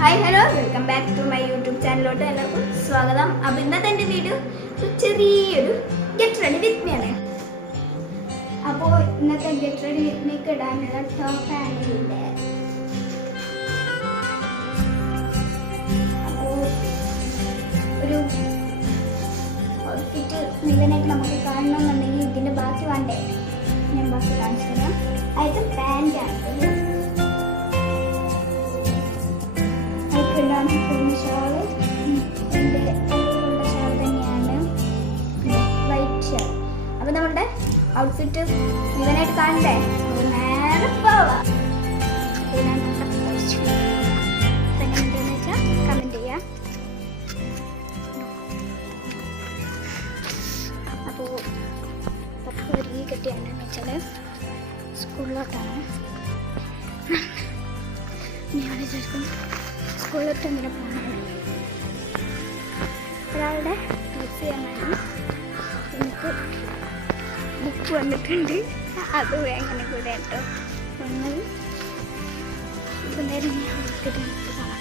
Hi hello welcome back to my YouTube ചാനലിലോട്ട് എല്ലാവർക്കും സ്വാഗതം. അപ്പോൾ ഇന്നത്തെ എൻ്റെ വീഡിയോ ചെറിയൊരു ഗെറ്റ് റെഡി വിത്ത് മീ ആണ്. അപ്പോൾ ഇന്നത്തെ ഗെറ്റ് റെഡി വിത്ത് മീക്ക് ഇടാനുള്ള ടോപ്പ് ആണില്ലേ. അപ്പോൾ ഒരു ഔട്ട്ഫിറ്റ് മുഴുവനായിട്ട് നമുക്ക് കാണണമെന്നുണ്ടെങ്കിൽ ഇതിൻ്റെ ബാക്കി വേണ്ടേ, ഞാൻ ബാക്കി കാണിച്ചു തരാം. അതായത് പാൻറ്റാണ് ഷാള്, എൻ്റെ കയ്യിലുള്ള ഷാൾ തന്നെയാണ് വൈറ്റ് ഷാൾ. അപ്പോൾ നമ്മുടെ ഔട്ട്ഫിറ്റ് മുഴുവനായിട്ട് കാണണ്ടേ, അപ്പോൾ നേരെ പോവാം. എങ്ങനെയുണ്ടെന്ന് വെച്ചാൽ കമൻറ്റ് ചെയ്യാം. അപ്പോൾ പത്ത് ഒരുങ്ങി കെട്ടിയാണെന്ന് വെച്ചാൽ സ്കൂളിലോട്ടാണ്. ഞാൻ വിചാരിക്കും സ്കൂളിലോട്ട് എങ്ങനെ പോകുന്നത്. ഒരാളുടെ യൂസ് ചെയ്യാനാണ് എനിക്ക് ബുക്ക് വന്നിട്ടുണ്ട്, അത് എങ്ങനെ കൂടെ കേട്ടോ വന്നത്. ഇപ്പം നേരം ഞാൻ ബുക്കിട്ട് എനിക്ക് കാണാം.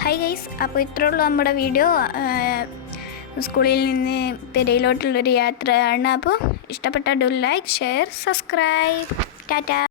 ഹായ് ഗൈസ്, അപ്പോൾ ഇത്രേ ഉള്ളൂ നമ്മുടെ വീഡിയോ. സ്കൂളിൽ നിന്ന് പെരയിലോട്ടുള്ളൊരു യാത്രയാണ്. അപ്പോൾ ഇഷ്ടപ്പെട്ട do like, share, subscribe. Tata.